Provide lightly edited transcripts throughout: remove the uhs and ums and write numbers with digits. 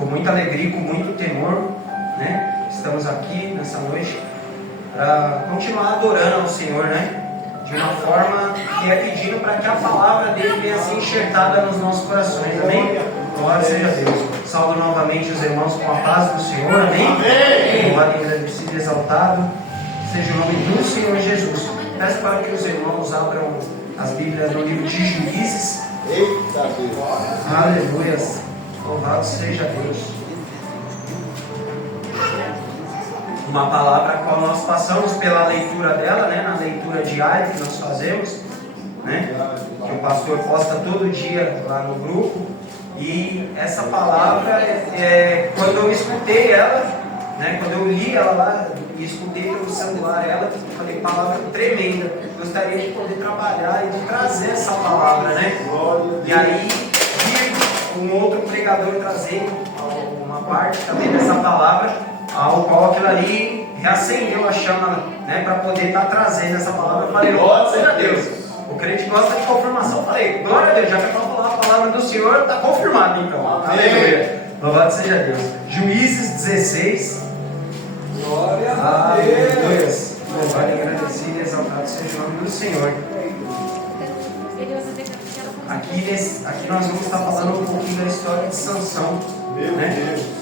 com muita alegria e com muito temor, né? Estamos aqui nessa noite para continuar adorando ao Senhor, né? De uma forma que é pedindo para que a palavra dele venha ser enxertada nos nossos corações, amém? Glória seja a Deus. Saúdo novamente os irmãos com a paz do Senhor, amém? Louvado e agradecido e exaltado seja o nome do Senhor Jesus. Peço para que os irmãos abram as Bíblias no livro de Juízes. Eita Deus. Aleluia. Louvado seja Deus. Uma palavra a qual nós passamos pela leitura dela, né? Na leitura diária que nós fazemos, né? Que o pastor posta todo dia lá no grupo. E essa palavra, quando eu escutei ela, né? Quando eu li ela lá e escutei pelo celular ela, eu falei, palavra tremenda. Gostaria de poder trabalhar e de trazer essa palavra, né? E aí vi um outro pregador trazendo uma parte também dessa palavra, ao qual aquilo ali reacendeu a chama, né, para poder estar trazendo essa palavra. Eu falei, glória seja a Deus. O crente gosta de confirmação. Eu falei, glória a Deus, já que é para falar a palavra do Senhor, está confirmado então. Aleluia. Louvado seja Deus. Juízes 16. Glória a Deus. Louvado e agradecido e exaltado seja o nome do Senhor. Aqui nós vamos estar falando um pouquinho da história de Sansão. Meu Deus.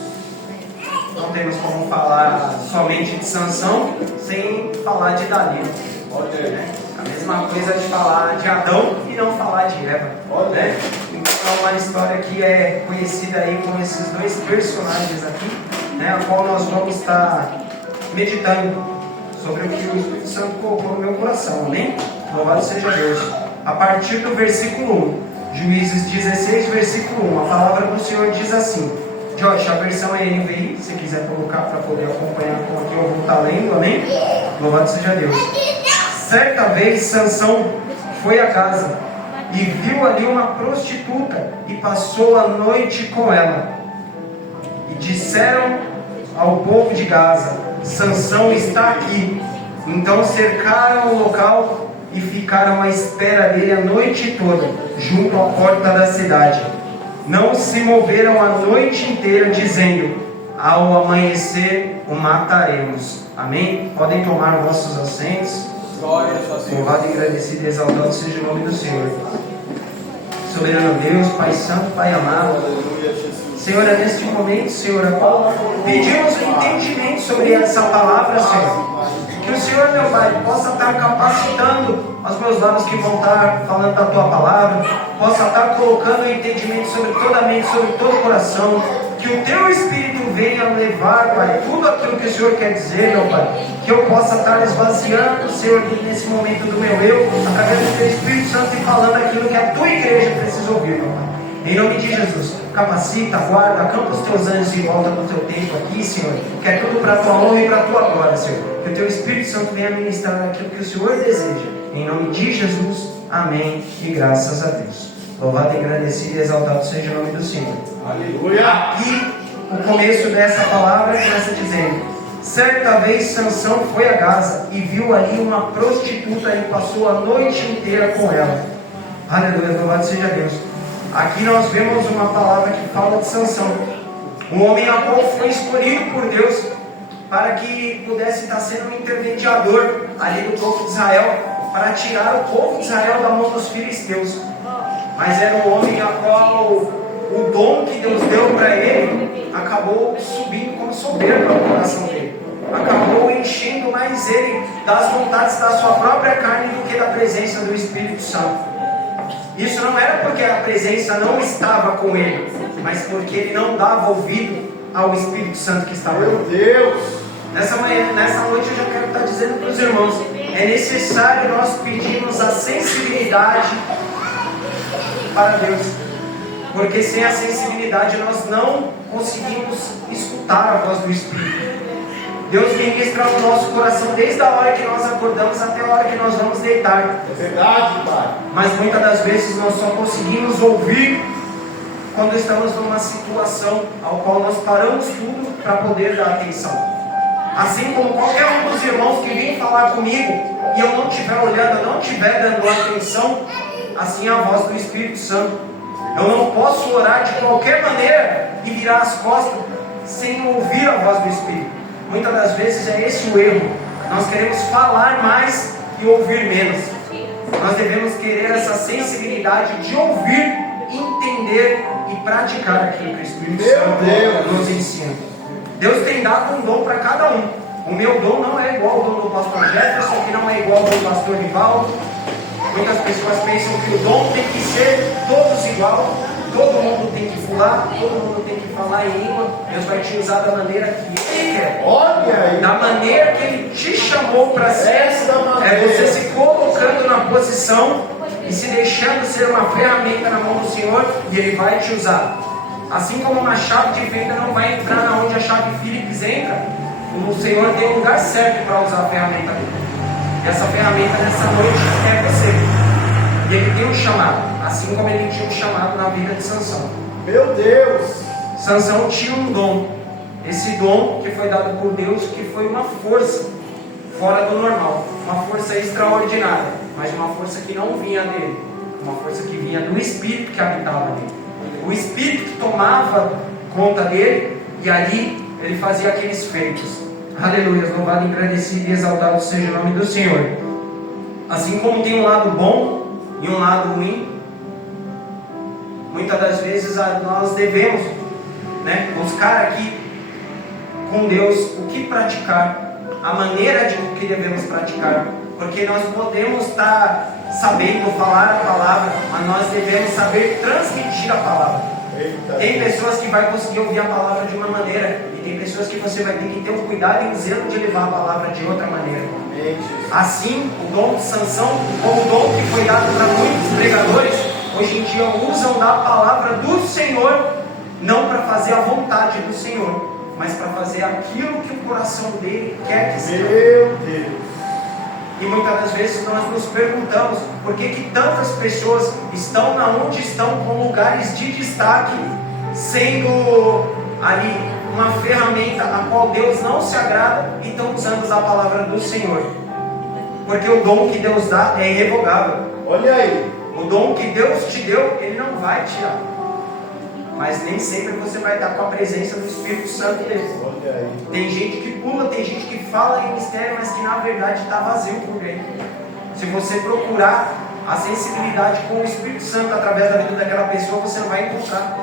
Não temos como falar somente de Sansão sem falar de Dalila. Né? A mesma coisa de falar de Adão e não falar de Eva. Né? Então é uma história que é conhecida aí com esses dois personagens aqui, né? A qual nós vamos estar meditando sobre o que o Espírito Santo colocou no meu coração. Amém? Louvado seja Deus. A partir do versículo 1, Juízes 16, versículo 1, a palavra do Senhor diz assim. Josh, a versão é NVI, se quiser colocar para poder acompanhar com aqui, eu vou estar lendo, amém? Louvado seja Deus. Certa vez, Sansão foi a Gaza e viu ali uma prostituta e passou a noite com ela. E disseram ao povo de Gaza, Sansão está aqui. Então cercaram o local e ficaram à espera dele a noite toda, junto à porta da cidade. Não se moveram a noite inteira, dizendo, ao amanhecer o mataremos. Amém? Podem tomar vossos assentos. Louvado e agradecido e exaltado seja o nome do Senhor. Soberano Deus, Pai Santo, Pai amado. Senhor, é neste momento, Senhor, a qual pedimos o entendimento sobre essa palavra, Senhor. Que o Senhor, meu Pai, possa estar capacitando os meus lábios que vão estar falando da Tua palavra, possa estar colocando o entendimento sobre toda a mente, sobre todo o coração, que o Teu Espírito venha levar, Pai, tudo aquilo que o Senhor quer dizer, meu Pai, que eu possa estar esvaziando, Senhor, nesse momento do meu eu, através do Teu Espírito Santo e falando aquilo que a Tua igreja precisa ouvir, meu Pai. Em nome de Jesus, capacita, guarda, acampa os Teus anjos em volta do Teu tempo aqui, Senhor, que é tudo para a Tua honra e para a Tua glória, Senhor. Que o Teu Espírito Santo venha ministrar aquilo que o Senhor deseja. Em nome de Jesus, amém e graças a Deus. Louvado e agradecido e exaltado seja o nome do Senhor. Aleluia. Aqui, o começo dessa palavra começa dizendo, certa vez Sansão foi a Gaza e viu ali uma prostituta e passou a noite inteira com ela. Aleluia, louvado seja Deus. Aqui nós vemos uma palavra que fala de Sansão, um homem a qual foi escolhido por Deus para que pudesse estar sendo um intermediador ali do povo de Israel, para tirar o povo de Israel da mão dos filisteus. Mas era um homem a qual o dom que Deus deu para ele acabou subindo como soberba no coração dele, acabou enchendo mais ele das vontades da sua própria carne do que da presença do Espírito Santo. Isso não era porque a presença não estava com ele, mas porque ele não dava ouvido ao Espírito Santo que estava Meu Deus! Nessa noite eu já quero estar dizendo para os irmãos, é necessário nós pedirmos a sensibilidade para Deus, porque sem a sensibilidade nós não conseguimos escutar a voz do Espírito. Deus ministra no nosso coração desde a hora que nós acordamos até a hora que nós vamos deitar. É verdade, Pai. Mas muitas das vezes nós só conseguimos ouvir quando estamos numa situação ao qual nós paramos tudo para poder dar atenção. Assim como qualquer um dos irmãos que vem falar comigo e eu não estiver olhando, eu não estiver dando atenção, assim é a voz do Espírito Santo. Eu não posso orar de qualquer maneira e virar as costas sem ouvir a voz do Espírito. Muitas das vezes é esse o erro. Nós queremos falar mais e ouvir menos. Nós devemos querer essa sensibilidade de ouvir, entender e praticar aquilo que o Espírito Santo nos ensina. Deus tem dado um dom para cada um. O meu dom não é igual ao dom do pastor Jefferson, que não é igual ao dom do pastor Rivaldo. Muitas pessoas pensam que o dom tem que ser todos igual. Todo mundo tem que pular, todo mundo tem que falar em língua. Deus vai te usar da maneira que Ele quer. Olha aí. Da maneira que Ele te chamou para ser. É você se colocando na posição e se deixando ser uma ferramenta na mão do Senhor, e Ele vai te usar. Assim como uma chave de fenda não vai entrar na onde a chave Phillips entra, o Senhor tem um lugar certo para usar a ferramenta dele. E essa ferramenta nessa noite é você. E Ele tem um chamado, assim como Ele tinha um chamado na vida de Sansão. Meu Deus! Sansão tinha um dom. Esse dom que foi dado por Deus, que foi uma força fora do normal, uma força extraordinária, mas uma força que não vinha dele, uma força que vinha do Espírito que habitava nele. O Espírito tomava conta dele e ali ele fazia aqueles feitos. Aleluia, louvado, engrandecido e exaltado seja o nome do Senhor. Assim como tem um lado bom e um lado ruim, muitas das vezes nós devemos, buscar aqui com Deus o que praticar, a maneira de que devemos praticar, porque nós podemos estar sabendo falar a palavra, mas nós devemos saber transmitir a palavra. Tem pessoas que vai conseguir ouvir a palavra de uma maneira, e tem pessoas que você vai ter que ter um cuidado e um zelo de levar a palavra de outra maneira. Assim, o dom de Sansão, como o dom que foi dado para muitos pregadores, hoje em dia usam da palavra do Senhor, não para fazer a vontade do Senhor, mas para fazer aquilo que o coração dele quer que seja. Meu Deus! E muitas das vezes nós nos perguntamos por que tantas pessoas estão onde estão, com lugares de destaque, sendo ali uma ferramenta a qual Deus não se agrada, e estão usando a palavra do Senhor. Porque o dom que Deus dá é irrevogável. Olha aí! O dom que Deus te deu, Ele não vai tirar. Mas nem sempre você vai estar com a presença do Espírito Santo dele. Olha aí. Tem gente que pula, tem gente que fala em mistério, mas que na verdade está vazio por dentro. Se você procurar a sensibilidade com o Espírito Santo através da vida daquela pessoa, você não vai encontrar.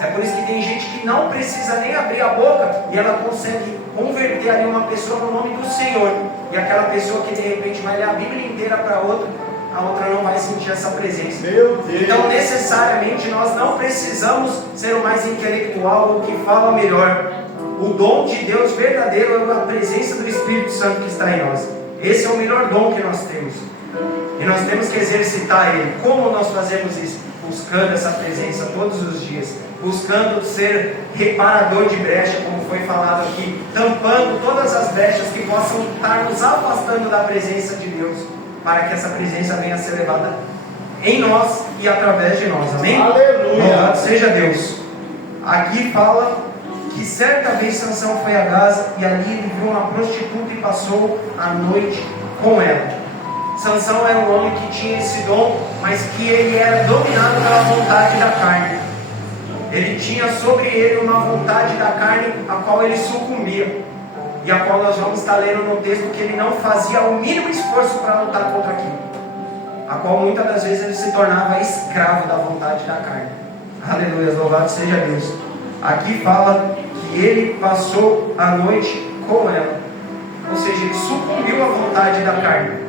É por isso que tem gente que não precisa nem abrir a boca e ela consegue converter ali uma pessoa no nome do Senhor. E aquela pessoa que de repente vai ler a Bíblia inteira para outra, a outra não vai sentir essa presença. Meu Deus. Então necessariamente nós não precisamos ser o mais intelectual ou que fala melhor. O dom de Deus verdadeiro é a presença do Espírito Santo que está em nós. Esse é o melhor dom que nós temos. E nós temos que exercitar ele. Como nós fazemos isso? Buscando essa presença todos os dias. Buscando ser reparador de brecha, como foi falado aqui. Tampando todas as brechas que possam estar nos afastando da presença de Deus, para que essa presença venha a ser levada em nós e através de nós. Amém? Aleluia! Louvado seja Deus. Aqui fala que certa vez Sansão foi a Gaza e ali ele viu uma prostituta e passou a noite com ela. Sansão era um homem que tinha esse dom, mas que ele era dominado pela vontade da carne. Ele tinha sobre ele uma vontade da carne a qual ele sucumbia, e a qual nós vamos estar lendo no texto que ele não fazia o mínimo esforço para lutar contra aquilo, a qual muitas das vezes ele se tornava escravo da vontade da carne. Aleluia, louvado seja Deus. Aqui fala que ele passou a noite com ela, ou seja, ele sucumbiu à vontade da carne,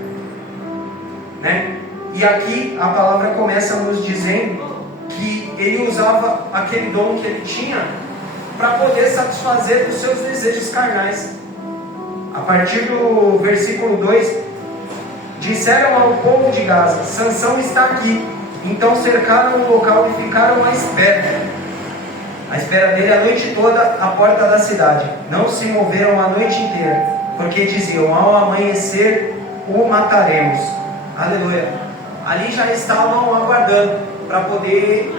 E aqui a palavra começa nos dizendo que ele usava aquele dom que ele tinha para poder satisfazer os seus desejos carnais. A partir do versículo 2, disseram ao povo de Gaza: Sansão está aqui. Então cercaram o local e ficaram à espera dele a noite toda à porta da cidade. Não se moveram a noite inteira, porque diziam: ao amanhecer o mataremos. Aleluia. Ali já estavam aguardando para poder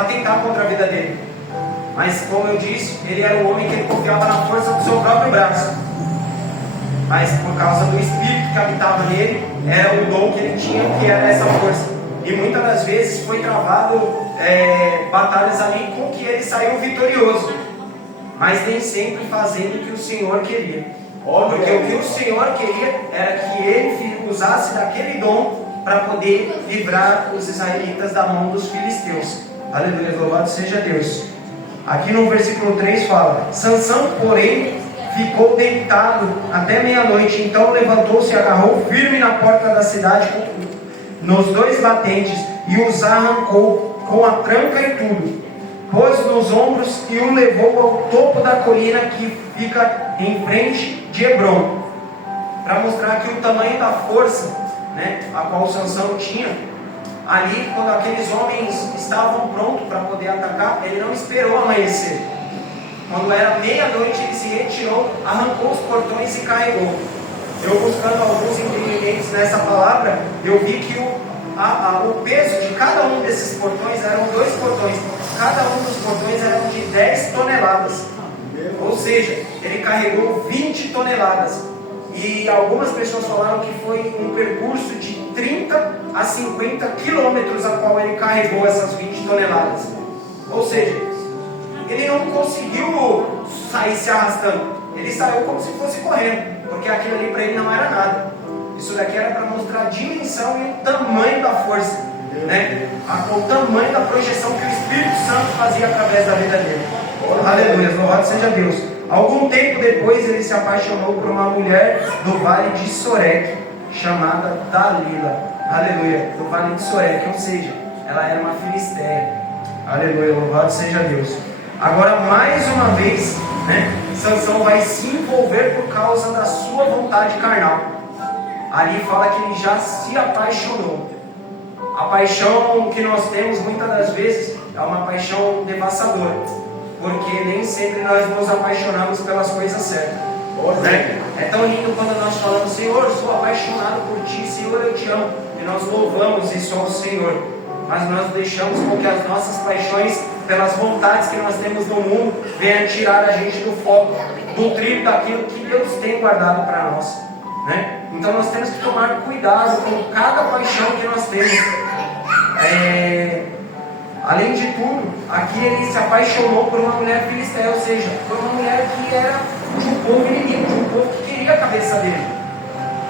atentar contra a vida dele. Mas como eu disse, ele era um homem que ele confiava na força do seu próprio braço. Mas por causa do Espírito que habitava nele, era o dom que ele tinha, que era essa força. E muitas das vezes foi travado batalhas ali com que ele saiu vitorioso, mas nem sempre fazendo o que o Senhor queria. Porque o que o Senhor queria era que ele usasse daquele dom para poder livrar os israelitas da mão dos filisteus. Aleluia, louvado seja Deus. Aqui no versículo 3 fala: Sansão, porém, ficou deitado até meia-noite. Então levantou-se e agarrou firme na porta da cidade nos dois batentes e os arrancou com a tranca e tudo. Pôs nos ombros e o levou ao topo da colina que fica em frente de Hebrom, para mostrar aqui o tamanho da força, né, a qual Sansão tinha. Ali, quando aqueles homens estavam prontos para poder atacar, ele não esperou amanhecer. Quando era meia-noite, ele se retirou, arrancou os portões e carregou. Eu, buscando alguns entendimentos nessa palavra, eu vi que o peso de cada um desses portões eram 2 portões. Cada um dos portões eram de 10 toneladas. Ou seja, ele carregou 20 toneladas. E algumas pessoas falaram que foi um percurso de 30 a 50 quilômetros a qual ele carregou essas 20 toneladas. Ou seja, ele não conseguiu sair se arrastando. Ele saiu como se fosse correndo, porque aquilo ali para ele não era nada. Isso daqui era para mostrar a dimensão e o tamanho da força, né? O tamanho da projeção que o Espírito Santo fazia através da vida dele. Aleluia, louvado seja Deus. Algum tempo depois ele se apaixonou por uma mulher do vale de Sorek, chamada Dalila. Aleluia, do vale de Sorek, ou seja, ela era uma filisteia. Aleluia, louvado seja Deus. Agora, mais uma vez, né, Sansão vai se envolver por causa da sua vontade carnal. Ali fala que ele já se apaixonou. A paixão que nós temos muitas das vezes é uma paixão devassadora, porque nem sempre nós nos apaixonamos pelas coisas certas, né? É tão lindo quando nós falamos: Senhor, eu sou apaixonado por Ti, Senhor, eu Te amo, e nós louvamos isso ao Senhor. Mas nós deixamos com que as nossas paixões, pelas vontades que nós temos no mundo, venham tirar a gente do foco, do trilho daquilo que Deus tem guardado para nós, né? Então nós temos que tomar cuidado com cada paixão que nós temos. Além de tudo, aqui ele se apaixonou por uma mulher filisteia, ou seja, por uma mulher que era de um povo inimigo, de um povo que queria a cabeça dele,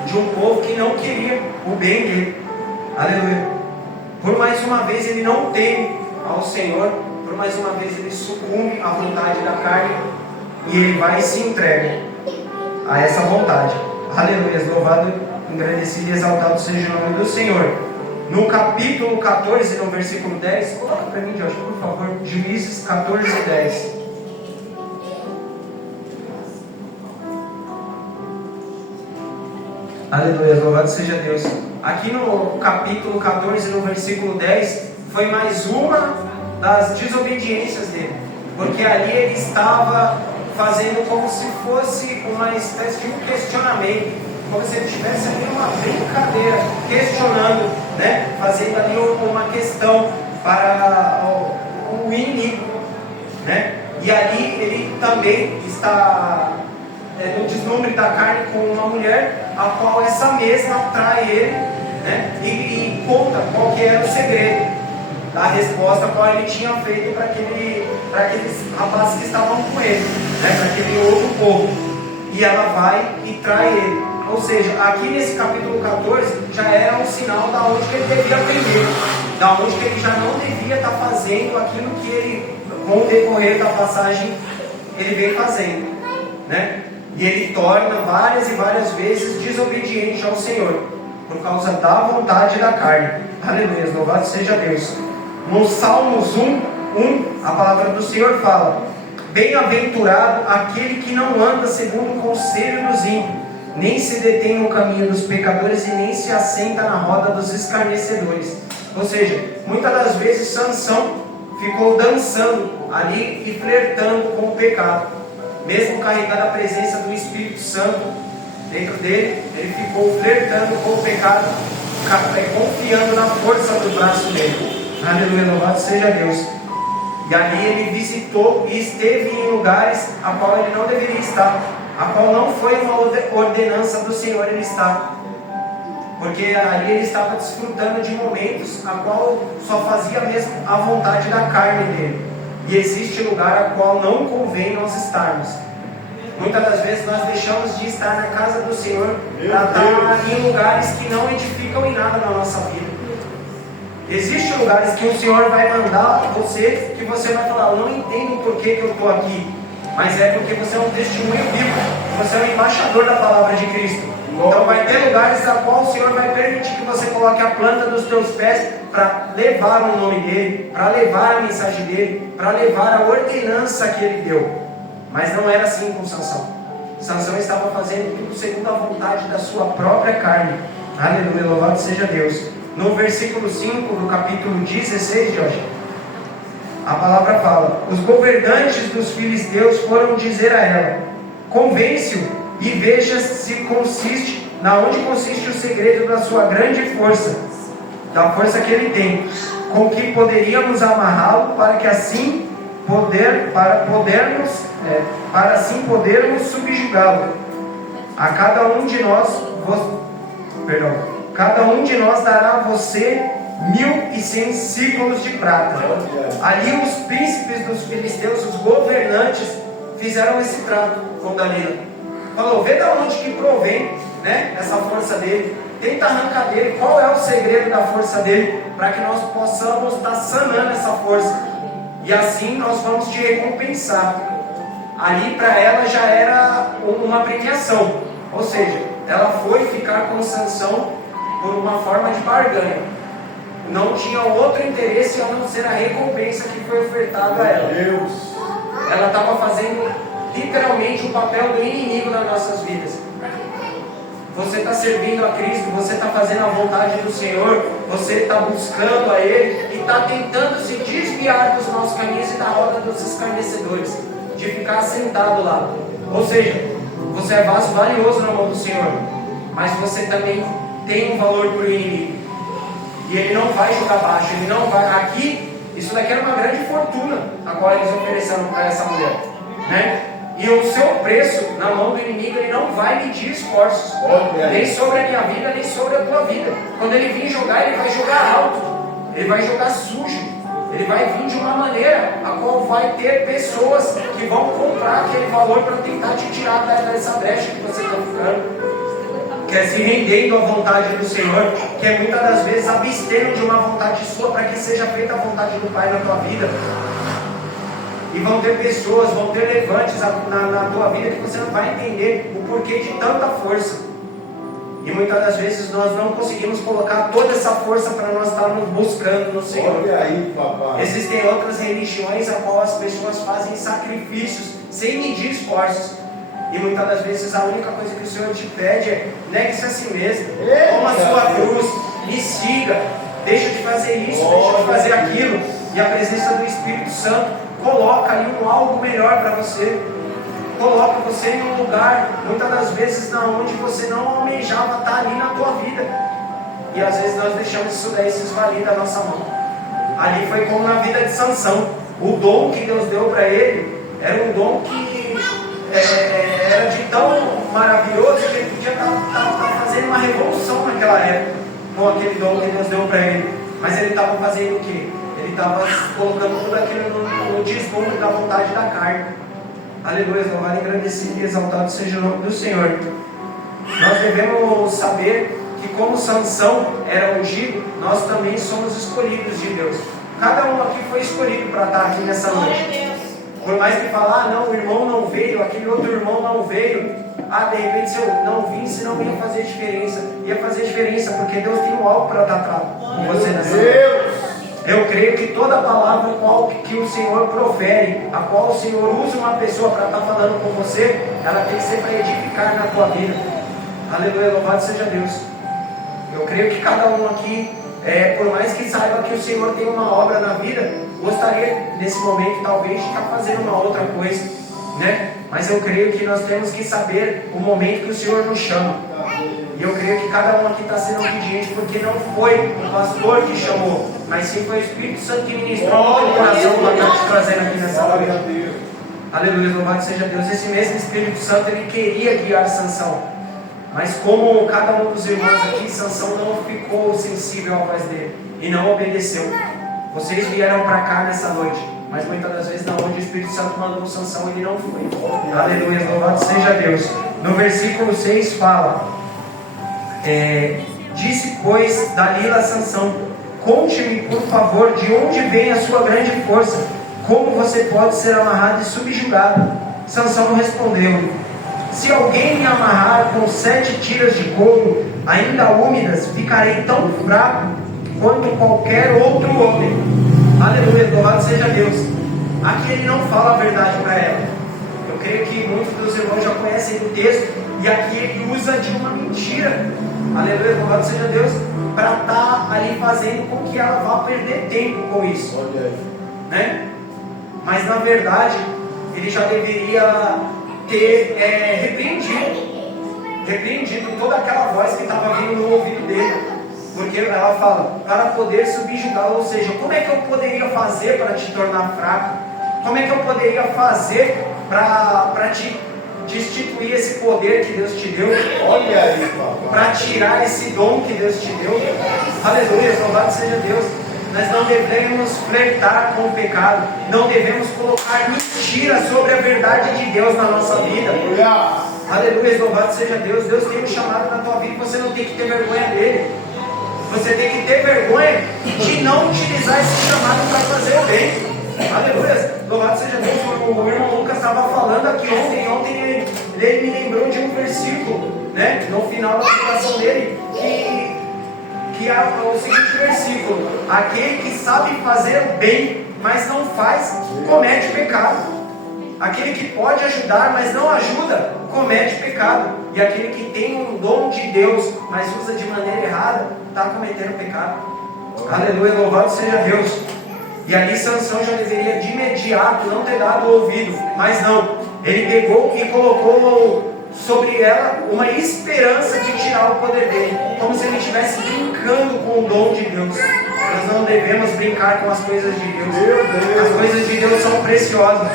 de um povo que não queria o bem dele. Aleluia. Por mais uma vez ele não teme ao Senhor, por mais uma vez ele sucumbe à vontade da carne e ele vai e se entrega a essa vontade. Aleluia, louvado, engrandecido e exaltado seja o nome do Senhor. No capítulo 14, no versículo 10, coloca para mim, Jorge, por favor, Juízes 14, 10. Aleluia, louvado seja Deus. Aqui no capítulo 14, no versículo 10, foi mais uma das desobediências dele, porque ali ele estava fazendo como se fosse uma espécie de um questionamento, como se ele estivesse ali numa brincadeira, questionando, né? Fazendo ali uma questão para o inimigo, né? E ali ele também está no deslumbre da carne com uma mulher, a qual essa mesma trai ele, né? E conta qual que era o segredo da resposta qual ele tinha feito para aqueles rapazes que estavam com ele, né? Para aquele outro povo. E ela vai e trai ele. Ou seja, aqui nesse capítulo 14 já era um sinal da onde que ele devia aprender, da onde que ele já não devia estar fazendo aquilo que ele, com o decorrer da passagem, ele vem fazendo, né? E ele torna várias e várias vezes desobediente ao Senhor, por causa da vontade da carne. Aleluia, louvado seja Deus. No Salmos 1, a palavra do Senhor fala: bem-aventurado aquele que não anda segundo o conselho dos ímpios, nem se detém no caminho dos pecadores e nem se assenta na roda dos escarnecedores. Ou seja, muitas das vezes Sansão ficou dançando ali e flertando com o pecado, mesmo carregando a presença do Espírito Santo dentro dele. Ele ficou flertando com o pecado, confiando na força do braço dele. Aleluia, louvado seja Deus. E ali ele visitou e esteve em lugares a qual ele não deveria estar, a qual não foi uma ordenança do Senhor ele estar. porque ali ele estava desfrutando de momentos a qual só fazia mesmo a vontade da carne dele. E existe lugar a qual não convém nós estarmos. Muitas das vezes nós deixamos de estar na casa do Senhor para estar em lugares que não edificam em nada na nossa vida. Existem lugares que o Senhor vai mandar você, que você vai falar: eu não entendo por que eu estou aqui, mas é porque você é um testemunho vivo, você é um embaixador da palavra de Cristo. Então vai ter lugares a qual o Senhor vai permitir que você coloque a planta dos teus pés para levar o nome dele, para levar a mensagem dele, para levar a ordenança que ele deu. Mas não era assim com Sansão. Sansão estava fazendo tudo segundo a vontade da sua própria carne. Aleluia, louvado seja Deus. No versículo 5 do capítulo 16, Jorge, a palavra fala: os governantes dos filisteus foram dizer a ela: convence-o e veja se consiste, na onde consiste o segredo da sua grande força, da força que ele tem, com que poderíamos amarrá-lo para que assim podermos subjugá-lo. A cada um de nós dará a você 1.100 ciclos de prata. Ali os príncipes dos filisteus, os governantes, fizeram esse trato com Dalila. Falou: vê da onde que provém, né, essa força dele. Tenta arrancar dele qual é o segredo da força dele, para que nós possamos estar sanando essa força. E assim nós vamos te recompensar. Ali para ela já era uma premiação. Ou seja, ela foi ficar com Sansão por uma forma de barganha. Não tinha outro interesse a não ser a recompensa que foi ofertada a ela. Ela estava fazendo literalmente o papel do inimigo nas nossas vidas. Você está servindo a Cristo, você está fazendo a vontade do Senhor, você está buscando a Ele e está tentando se desviar dos maus caminhos e da roda dos escarnecedores, de ficar sentado lá. Ou seja, você é vaso valioso na mão do Senhor, mas você também tem um valor para o inimigo. E ele não vai jogar baixo, ele não vai. Aqui, isso daqui era uma grande fortuna a qual eles ofereceram para essa mulher, né? E o seu preço na mão do inimigo, ele não vai medir esforços, nem sobre a minha vida, nem sobre a tua vida. Quando ele vir jogar, ele vai jogar alto, ele vai jogar sujo, ele vai vir de uma maneira a qual vai ter pessoas que vão comprar aquele valor para tentar te tirar dessa brecha que você está ficando, que é se rendendo à vontade do Senhor, que é muitas das vezes abstendo de uma vontade sua para que seja feita a vontade do Pai na tua vida. E vão ter pessoas, vão ter levantes na tua vida que você não vai entender o porquê de tanta força. E muitas das vezes nós não conseguimos colocar toda essa força para nós estarmos buscando no Senhor. Olha aí, papai. Existem outras religiões a qual as pessoas fazem sacrifícios sem medir esforços. E muitas das vezes a única coisa que o Senhor te pede é: negue-se a si mesmo, toma a sua cruz, me siga, deixa de fazer isso, deixa de fazer aquilo. E a presença do Espírito Santo coloca ali algo melhor para você. Coloca você em um lugar, muitas das vezes, onde você não almejava estar ali na tua vida. E às vezes nós deixamos isso daí se esvalir da nossa mão. Ali foi como na vida de Sansão. O dom que Deus deu para ele era um dom que era de tão maravilhoso que ele podia estar fazendo uma revolução naquela época com aquele dom que Deus deu para ele. Mas ele estava fazendo o quê? Ele estava colocando tudo aquilo no desgosto da vontade da carne. Aleluia, louvado, engrandecido e exaltado seja o nome do Senhor. Nós devemos saber que como Sansão era ungido, nós também somos escolhidos de Deus. Cada um aqui foi escolhido para estar aqui nessa noite. Por mais que falar, não, o irmão não veio, aquele outro irmão não veio. De repente se eu não visse, não ia fazer diferença. Ia fazer diferença, porque Deus tem algo para tratar com você nessa noite. Eu creio que toda palavra que o Senhor profere, a qual o Senhor usa uma pessoa para estar falando com você, ela tem que ser para edificar na tua vida. Aleluia, louvado seja Deus. Eu creio que cada um aqui, por mais que saiba que o Senhor tem uma obra na vida, gostaria nesse momento talvez de estar fazendo uma outra coisa, né? Mas eu creio que nós temos que saber o momento que o Senhor nos chama. E eu creio que cada um aqui está sendo obediente, porque não foi o pastor que chamou, mas sim foi o Espírito Santo que ministrou no teu coração para estar te trazendo aqui nessa noite. Aleluia, louvado seja Deus. Esse mesmo Espírito Santo, ele queria guiar Sansão. Mas como cada um dos irmãos aqui, Sansão não ficou sensível à voz dele e não obedeceu. Vocês vieram para cá nessa noite, mas muitas das vezes, onde o Espírito Santo mandou Sansão, ele não foi. Aleluia, louvado seja Deus. No versículo 6 fala: disse, pois, Dalila a Sansão: conte-me, por favor, de onde vem a sua grande força? Como você pode ser amarrado e subjugado? Sansão respondeu: se alguém me amarrar com 7 tiras de couro, ainda úmidas, ficarei tão fraco quanto qualquer outro homem. Aleluia, louvado seja Deus. Aqui ele não fala a verdade para ela. Eu creio que muitos dos irmãos já conhecem o texto, e aqui ele usa de uma mentira. Aleluia, louvado seja Deus, para estar ali fazendo com que ela vá perder tempo com isso, né? Mas na verdade ele já deveria ter repreendido toda aquela voz que estava vindo no ouvido dele, porque ela fala, para poder subjugar, ou seja, como é que eu poderia fazer para te tornar fraco? Como é que eu poderia fazer para te destituir esse poder que Deus te deu? Olha aí, para tirar esse dom que Deus te deu. Aleluia, louvado seja Deus. Nós não devemos flertar com o pecado, não devemos colocar mentira sobre a verdade de Deus na nossa vida. Aleluia, louvado seja Deus. Deus tem um chamado na tua vida, você não tem que ter vergonha dele. Você tem que ter vergonha de não utilizar esse chamado para fazer o bem. Aleluia, louvado seja Deus. O irmão Lucas estava falando aqui ontem ele me lembrou de um versículo, né, no final da pregação dele, que é o seguinte versículo: aquele que sabe fazer o bem, mas não faz, comete pecado. Aquele que pode ajudar, mas não ajuda, comete pecado. E aquele que tem um dom de Deus, mas usa de maneira errada, está cometendo pecado. Aleluia, louvado seja Deus. E ali Sansão já deveria de imediato não ter dado ouvido, mas não, ele pegou e colocou sobre ela uma esperança de tirar o poder dele, como se ele estivesse brincando com o dom de Deus. Nós não devemos brincar com as coisas de Deus. As coisas de Deus são preciosas.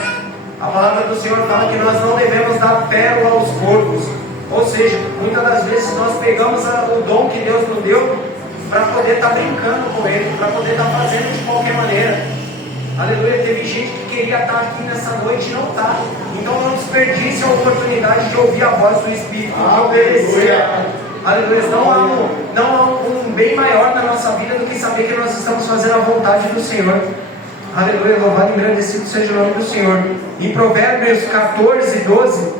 A palavra do Senhor fala que nós não devemos dar pérola aos porcos. Ou seja, muitas das vezes nós pegamos o dom que Deus nos deu para poder estar brincando com ele, para poder estar fazendo de qualquer maneira. Aleluia, teve gente que queria estar aqui nessa noite e não está. Então não desperdice a oportunidade de ouvir a voz do Espírito, de obedecer. Aleluia, não há um bem maior na nossa vida do que saber que nós estamos fazendo a vontade do Senhor. Aleluia, louvado e engrandecido seja o nome do Senhor. Em Provérbios 14, 12,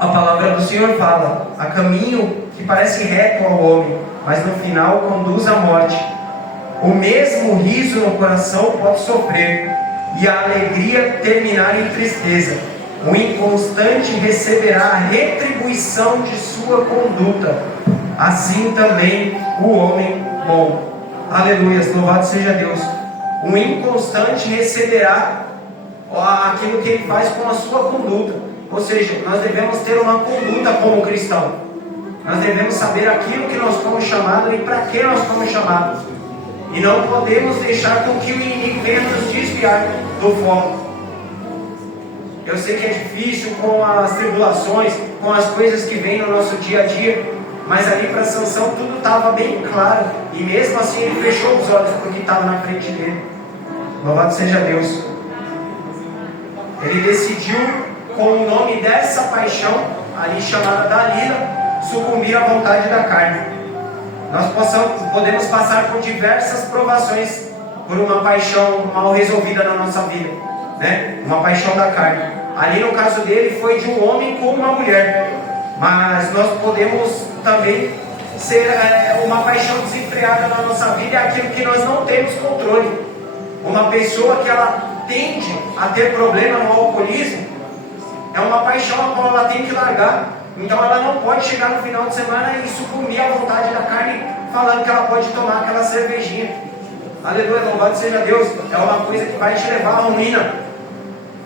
a palavra do Senhor fala: há caminho que parece reto ao homem, mas no final conduz à morte. O mesmo riso no coração pode sofrer, e a alegria terminar em tristeza. O inconstante receberá a retribuição de sua conduta, assim também o homem bom. Aleluia, louvado seja Deus. O inconstante receberá aquilo que ele faz com a sua conduta. Ou seja, nós devemos ter uma conduta como cristão. Nós devemos saber aquilo que nós fomos chamados e para que nós fomos chamados. E não podemos deixar com que o inimigo venha nos desviar do foco. Eu sei que é difícil com as tribulações, com as coisas que vêm no nosso dia a dia, mas ali para Sansão tudo estava bem claro, e mesmo assim ele fechou os olhos porque estava na frente dele. Louvado seja Deus. Ele decidiu, com o nome dessa paixão ali chamada Dalila, sucumbir à vontade da carne. Nós podemos passar por diversas provações por uma paixão mal resolvida na nossa vida, né? Uma paixão da carne. Ali no caso dele foi de um homem com uma mulher, mas nós podemos também ser uma paixão desenfreada na nossa vida, é aquilo que nós não temos controle. Uma pessoa que ela tende a ter problema no alcoolismo é uma paixão a qual ela tem que largar. Então ela não pode chegar no final de semana e sucumbir à vontade da carne, falando que ela pode tomar aquela cervejinha. Aleluia, louvado seja Deus. É uma coisa que vai te levar à ruína.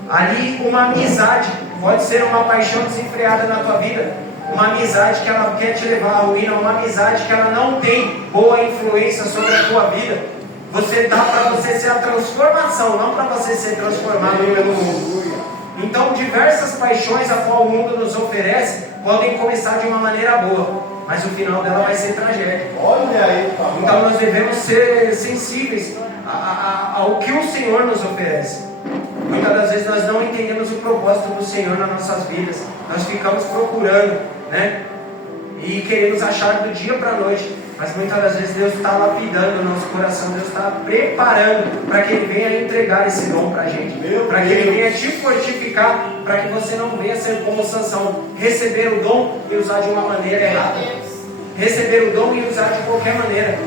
Ali uma amizade pode ser uma paixão desenfreada na tua vida. Uma amizade que ela quer te levar à ruína. Uma amizade que ela não tem boa influência sobre a tua vida. Você dá para você ser a transformação, não para você ser transformado pelo mundo. Então diversas paixões a qual o mundo nos oferece podem começar de uma maneira boa, mas o final dela vai ser tragédia. Olha aí, papai. Então nós devemos ser sensíveis ao que o Senhor nos oferece. Muitas das vezes nós não entendemos o propósito do Senhor nas nossas vidas. Nós ficamos procurando, né? E queremos achar do dia para a noite. Mas muitas das vezes Deus está lapidando o nosso coração. Deus está preparando para que Ele venha entregar esse dom para a gente. Para que Ele venha te fortificar. Para que você não venha ser como Sansão, receber o dom e usar de uma maneira errada. Receber o dom e usar de qualquer maneira.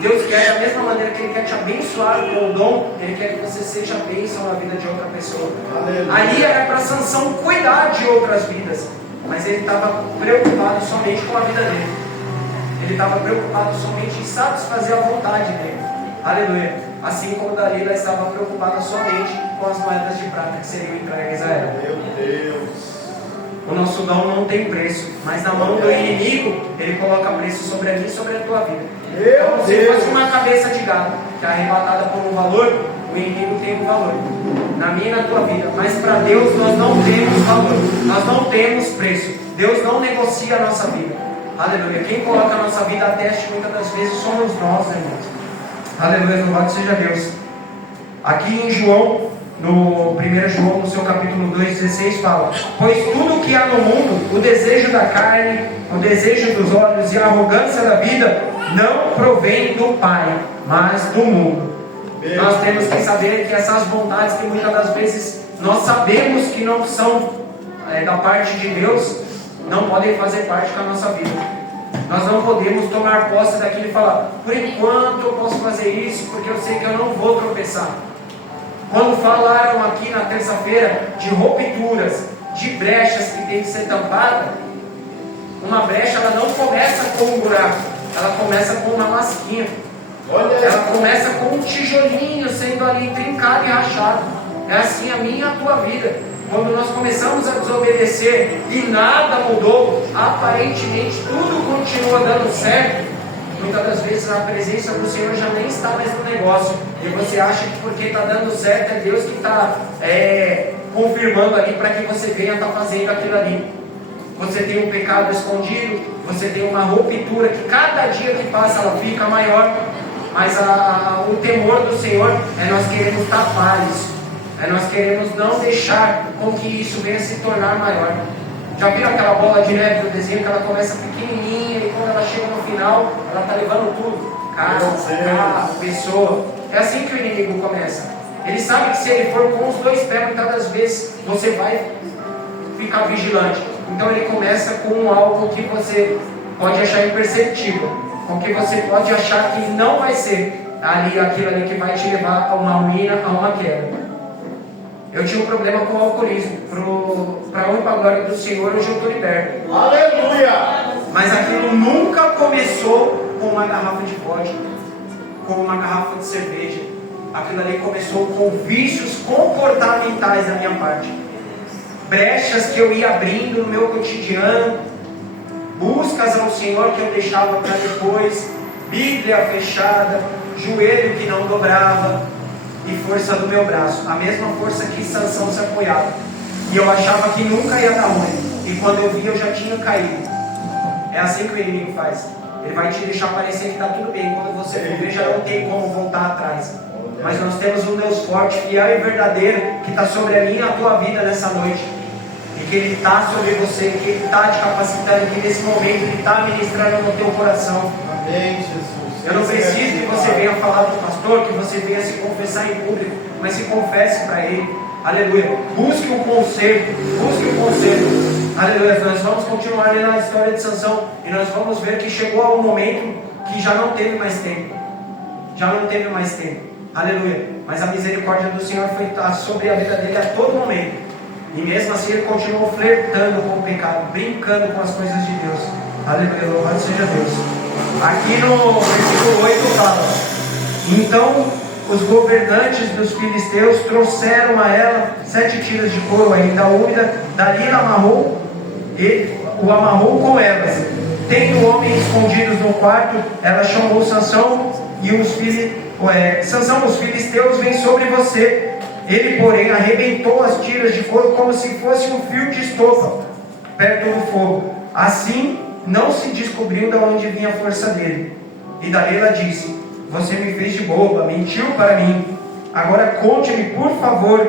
Deus quer, da mesma maneira que Ele quer te abençoar com o dom, Ele quer que você seja bênção na vida de outra pessoa. Ali era para Sansão cuidar de outras vidas, mas ele estava preocupado somente com a vida dele. Ele estava preocupado somente em satisfazer a vontade dele. Aleluia. Assim como Dalila estava preocupada somente com as moedas de prata que seriam entregues a Israel. Meu Deus. O nosso dom não tem preço, mas na mão do inimigo, ele coloca preço sobre a mim e sobre a tua vida. Como se fosse uma cabeça de gado, que é arrebatada por um valor, o inimigo tem um valor, na minha e na tua vida. Mas para Deus nós não temos valor, nós não temos preço. Deus não negocia a nossa vida. Aleluia. Quem coloca a nossa vida a teste muitas das vezes somos nós, irmãos. Aleluia, louvado seja Deus. Aqui em João, no 1 João, no seu capítulo 2,16, fala: pois tudo que há no mundo, o desejo da carne, o desejo dos olhos e a arrogância da vida, não provém do Pai, mas do mundo. Nós temos que saber que essas vontades que muitas das vezes nós sabemos que não são da parte de Deus, não podem fazer parte da nossa vida. Nós não podemos tomar posse daquilo e falar: por enquanto eu posso fazer isso, porque eu sei que eu não vou tropeçar. Quando falaram aqui na terça-feira de rupturas, de brechas que tem que ser tampada, uma brecha ela não começa com um buraco, ela começa com uma lasquinha. Ela começa com um tijolinho sendo ali trincado e rachado. É assim a minha e a tua vida. Quando nós começamos a desobedecer e nada mudou, aparentemente tudo continua dando certo, muitas das vezes a presença do Senhor já nem está mais no negócio. E você acha que porque está dando certo é Deus que está confirmando ali para que você venha estar fazendo aquilo ali. Você tem um pecado escondido, você tem uma ruptura que cada dia que passa ela fica maior. Mas o temor do Senhor é nós queremos tapar isso. É nós queremos não deixar com que isso venha se tornar maior. Já viram aquela bola de neve do desenho que ela começa pequenininha e quando ela chega no final, ela está levando tudo? Casa, pessoa. É assim que o inimigo começa. Ele sabe que se ele for com os dois pés, muitas das vezes você vai ficar vigilante. Então ele começa com algo que você pode achar imperceptível, com que você pode achar que não vai ser aquilo ali que vai te levar a uma ruína, a uma queda. Eu tinha um problema com o alcoolismo. Para honra e para a glória do Senhor, hoje eu estou liberto. Aleluia! Mas aquilo nunca começou com uma garrafa de vodka, com uma garrafa de cerveja. Aquilo ali começou com vícios comportamentais da minha parte. Brechas que eu ia abrindo no meu cotidiano, buscas ao Senhor que eu deixava para depois, Bíblia fechada, joelho que não dobrava e força do meu braço, a mesma força que Sansão se apoiava. E eu achava que nunca ia dar ruim, e quando eu vi eu já tinha caído. É assim que o inimigo faz. Ele vai te deixar parecer que está tudo bem, quando você for ver já não tem como voltar atrás. Mas nós temos um Deus forte, fiel e verdadeiro, que está sobre a minha e a tua vida nessa noite. E que Ele está sobre você, que Ele está te capacitando, que nesse momento Ele está ministrando no teu coração. Amém, Jesus. Eu não preciso que você venha falar do pastor, que você venha se confessar em público, mas se confesse para Ele. Aleluia. Busque o conserto, busque o conserto. Aleluia. Nós vamos continuar lendo a história de Sansão e nós vamos ver que chegou um momento que já não teve mais tempo. Já não teve mais tempo. Aleluia. Mas a misericórdia do Senhor foi sobre a vida dele a todo momento. E mesmo assim ele continuou flertando com o pecado, brincando com as coisas de Deus. Aleluia, louvado seja Deus. Aqui no versículo 8 fala: então os governantes dos filisteus trouxeram a ela 7 tiras de couro ainda úmida. Dalila amarrou, o amarrou com elas. Tendo homens escondidos no quarto, ela chamou Sansão e Sansão, os filisteus vêm sobre você. Ele, porém, arrebentou as tiras de couro como se fosse um fio de estopa perto do fogo. Assim não se descobriu de onde vinha a força dele. E Dalila disse: você me fez de boba, mentiu para mim. Agora conte-me, por favor,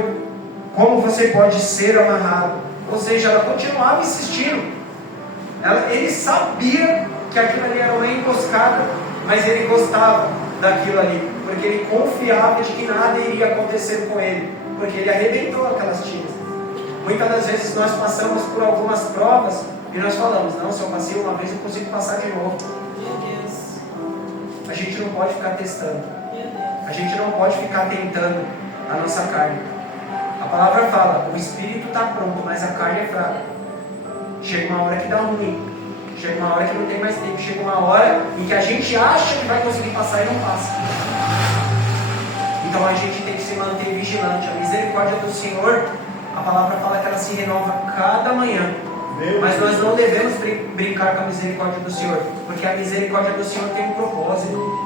como você pode ser amarrado. Ou seja, ela continuava insistindo. Ele sabia que aquilo ali era uma emboscada, mas ele gostava daquilo ali, porque ele confiava de que nada iria acontecer com ele, porque ele arrebentou aquelas tiras. Muitas das vezes nós passamos por algumas provas e nós falamos: não, se eu passei uma vez eu consigo passar de novo. A gente não pode ficar testando, a gente não pode ficar tentando a nossa carne. A palavra fala: o espírito está pronto, mas a carne é fraca. Chega uma hora que dá ruim, chega uma hora que não tem mais tempo, chega uma hora em que a gente acha que vai conseguir passar e não passa. Então a gente tem que se manter vigilante. A misericórdia do Senhor, a palavra fala que ela se renova cada manhã. Mas nós não devemos brincar com a misericórdia do Senhor, porque a misericórdia do Senhor tem um propósito.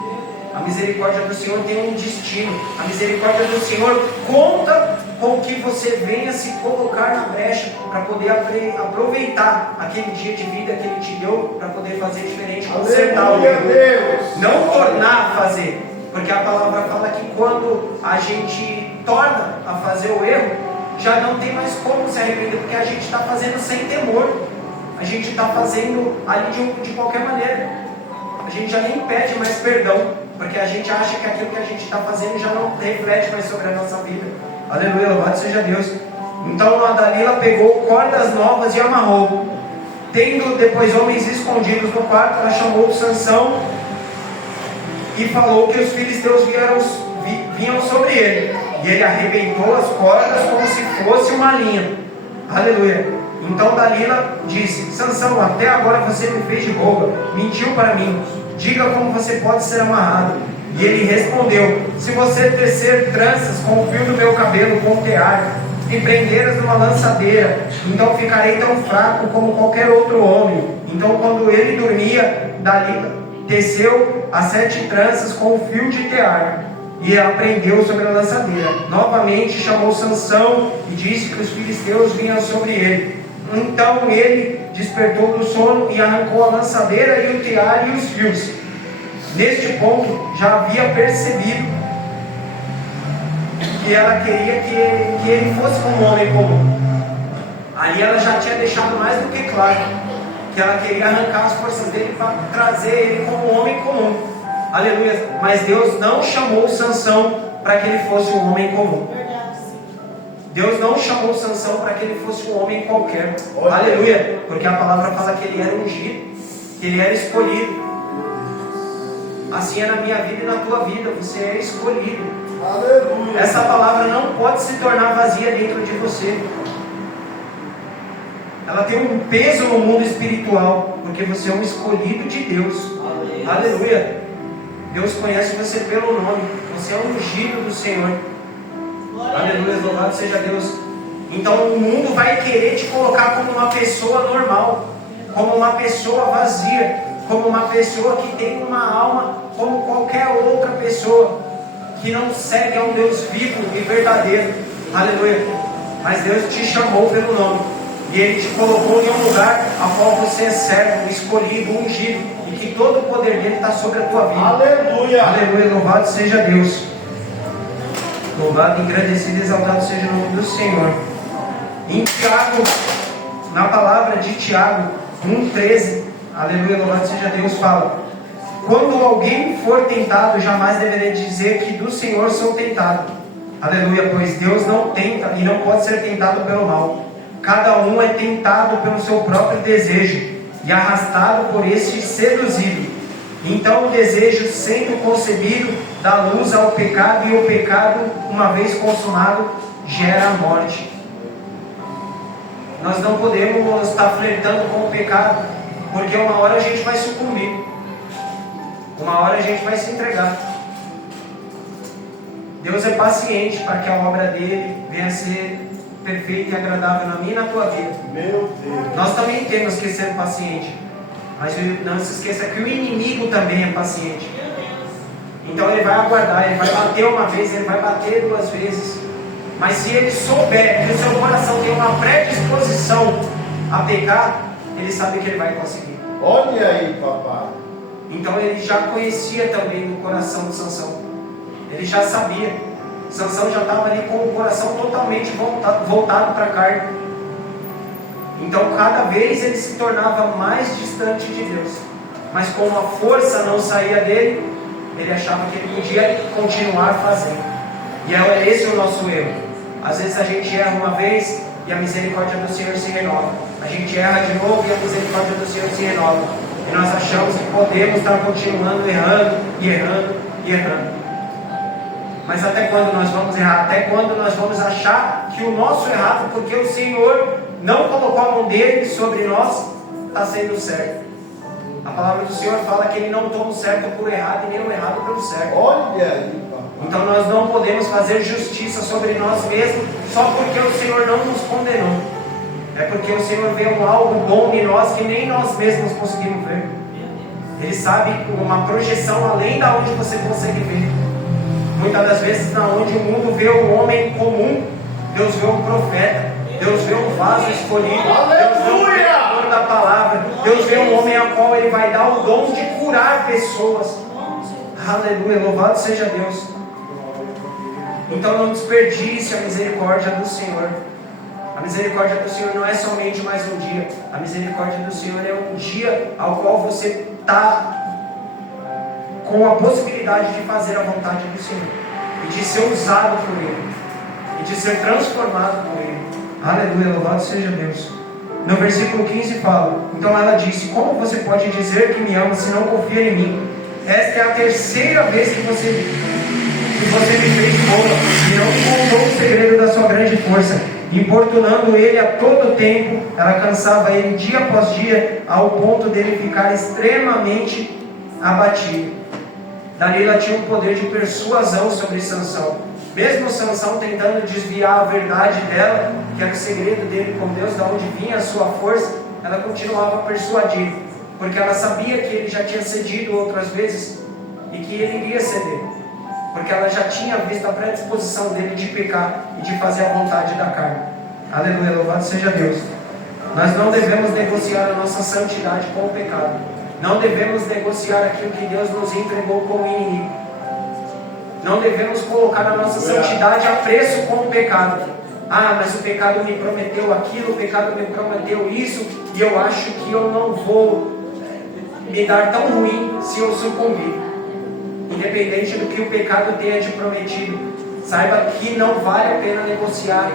A misericórdia do Senhor tem um destino. A misericórdia do Senhor conta com que você venha se colocar na brecha para poder aproveitar aquele dia de vida que Ele te deu, para poder fazer diferente, consertar o erro, não tornar a fazer. Porque a palavra fala que quando a gente torna a fazer o erro, já não tem mais como se arrepender, porque a gente está fazendo sem temor, a gente está fazendo ali de qualquer maneira, a gente já nem pede mais perdão, porque a gente acha que aquilo que a gente está fazendo já não reflete mais sobre a nossa vida. Aleluia, louvado seja Deus. Então a Dalila pegou cordas novas e amarrou. Tendo depois homens escondidos no quarto, ela chamou Sansão e falou que os filisteus vinham sobre ele. E ele arrebentou as cordas como se fosse uma linha. Aleluia. Então Dalila disse: Sansão, até agora você me fez de boba, mentiu para mim. Diga como você pode ser amarrado. E ele respondeu: se você tecer tranças com o fio do meu cabelo com tear, e prendeiras numa lançadeira, então ficarei tão fraco como qualquer outro homem. Então quando ele dormia, Dalila teceu as 7 tranças com o fio de tear, e a prendeu sobre a lançadeira. Novamente chamou Sansão e disse que os filisteus vinham sobre ele. Então ele despertou do sono e arrancou a lançadeira e o tear e os fios. Neste ponto já havia percebido que ela queria que ele fosse como um homem comum. Ali ela já tinha deixado mais do que claro que ela queria arrancar as forças dele para trazer ele como um homem comum. Aleluia. Mas Deus não chamou Sansão para que ele fosse um homem comum. Deus não chamou Sansão para que ele fosse um homem qualquer. Aleluia. Porque a palavra fala que ele era ungido, que ele era escolhido. Assim é na minha vida e na tua vida. Você é escolhido. Aleluia. Essa palavra não pode se tornar vazia dentro de você. Ela tem um peso no mundo espiritual, porque você é um escolhido de Deus. Aleluia. Deus conhece você pelo nome. Você é um ungido do Senhor. Aleluia, louvado seja Deus. Então o mundo vai querer te colocar como uma pessoa normal, como uma pessoa vazia, como uma pessoa que tem uma alma como qualquer outra pessoa, que não segue a um Deus vivo e verdadeiro. Aleluia. Mas Deus te chamou pelo nome, e Ele te colocou em um lugar a qual você é servo, escolhido, ungido, e que todo o poder dele está sobre a tua vida. Aleluia. Aleluia, louvado seja Deus. Louvado, engrandecido e exaltado seja o nome do Senhor. Em Tiago, na palavra de Tiago 1,13, aleluia, louvado seja Deus, fala: quando alguém for tentado, jamais deveria dizer que do Senhor sou tentado. Aleluia, pois Deus não tenta e não pode ser tentado pelo mal. Cada um é tentado pelo seu próprio desejo e arrastado por este seduzido. Então o desejo, sendo concebido, dá luz ao pecado, e o pecado, uma vez consumado, gera a morte. Nós não podemos estar flertando com o pecado, porque uma hora a gente vai sucumbir, uma hora a gente vai se entregar. Deus é paciente para que a obra dele venha a ser perfeita e agradável na minha e na tua vida. Meu Deus. Nós também temos que ser pacientes, mas não se esqueça que o inimigo também é paciente. Então ele vai aguardar, ele vai bater uma vez, ele vai bater 2 vezes. Mas se ele souber que o seu coração tem uma predisposição a pecar, ele sabe que ele vai conseguir. Olha aí, papai. Então ele já conhecia também o coração de Sansão. Ele já sabia. Sansão já estava ali com o coração totalmente voltado para a carne. Então cada vez ele se tornava mais distante de Deus. Mas como a força não saía dele, ele achava que ele podia continuar fazendo. E é esse o nosso erro. Às vezes a gente erra uma vez e a misericórdia do Senhor se renova. A gente erra de novo e a misericórdia do Senhor se renova. E nós achamos que podemos estar continuando errando e errando e errando. Mas até quando nós vamos errar? Até quando nós vamos achar que o nosso errado, porque o Senhor não colocou a mão dele sobre nós, está sendo certo? A palavra do Senhor fala que Ele não toma o certo por errado e nem o errado pelo certo. Olha aí, papai. Então nós não podemos fazer justiça sobre nós mesmos só porque o Senhor não nos condenou. É porque o Senhor vê algo bom em nós que nem nós mesmos conseguimos ver. Ele sabe uma projeção além da onde você consegue ver. Muitas das vezes, na onde o mundo vê o homem comum, Deus vê um profeta, Deus vê um vaso escolhido, Deus vê um pregador da palavra, Deus vê um homem ao qual Ele vai dar o dom de curar pessoas. Aleluia, louvado seja Deus. Então não desperdice a misericórdia do Senhor. A misericórdia do Senhor não é somente mais um dia. A misericórdia do Senhor é um dia ao qual você está com a possibilidade de fazer a vontade do Senhor e de ser usado por Ele e de ser transformado por Ele. Aleluia, louvado seja Deus. No versículo 15 fala: então ela disse: como você pode dizer que me ama se não confia em mim? Esta é a terceira vez que você me fez boa e não me contou o segredo da sua grande força. Importunando ele a todo tempo, ela cansava ele dia após dia, ao ponto dele ficar extremamente abatido. Dalila tinha um poder de persuasão sobre Sansão. Mesmo Sansão tentando desviar a verdade dela, que era o segredo dele com Deus, de onde vinha a sua força, ela continuava persuadindo, porque ela sabia que ele já tinha cedido outras vezes e que ele iria ceder, porque ela já tinha visto a predisposição dele de pecar e de fazer a vontade da carne. Aleluia, louvado seja Deus. Nós não devemos negociar a nossa santidade com o pecado. Não devemos negociar aquilo que Deus nos entregou como inimigo. Não devemos colocar a nossa santidade a preço com o pecado. Ah, mas o pecado me prometeu aquilo, o pecado me prometeu isso, e eu acho que eu não vou me dar tão ruim se eu sucumbir. Independente do que o pecado tenha te prometido, saiba que não vale a pena negociar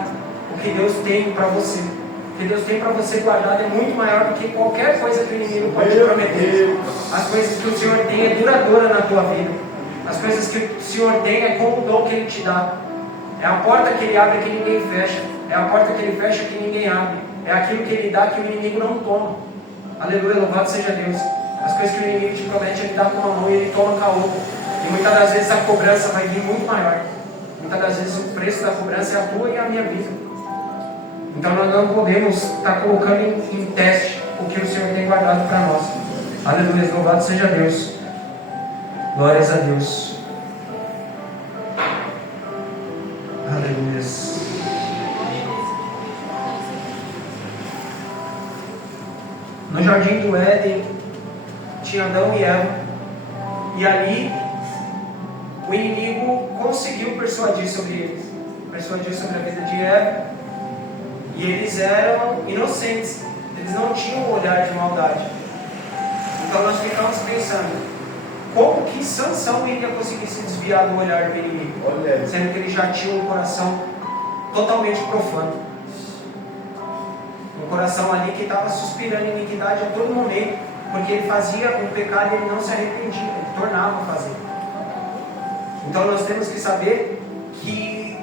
o que Deus tem para você. O que Deus tem para você guardado é muito maior do que qualquer coisa que o inimigo pode te prometer. As coisas que o Senhor tem é duradoura na tua vida. As coisas que o Senhor tem é como o dom que Ele te dá. É a porta que Ele abre que ninguém fecha. É a porta que Ele fecha que ninguém abre. É aquilo que Ele dá que o inimigo não toma. Aleluia, louvado seja Deus. As coisas que o inimigo te promete, Ele dá com uma mão e Ele toma com a outra. E muitas das vezes a cobrança vai vir muito maior. Muitas das vezes o preço da cobrança é a tua e a minha vida. Então nós não podemos estar colocando em teste o que o Senhor tem guardado para nós. Aleluia, louvado seja Deus. Glórias a Deus. Aleluia. No jardim do Éden tinha Adão e Eva. E ali o inimigo conseguiu persuadir sobre eles. Persuadir sobre a vida de Eva. E eles eram inocentes. Eles não tinham um olhar de maldade. Então nós ficamos pensando: como que Sansão iria conseguir se desviar do olhar do inimigo? Sendo que ele já tinha um coração totalmente profano. Um coração ali que estava suspirando iniquidade a todo momento. Porque ele fazia um pecado e ele não se arrependia. Ele tornava a fazer. Então nós temos que saber que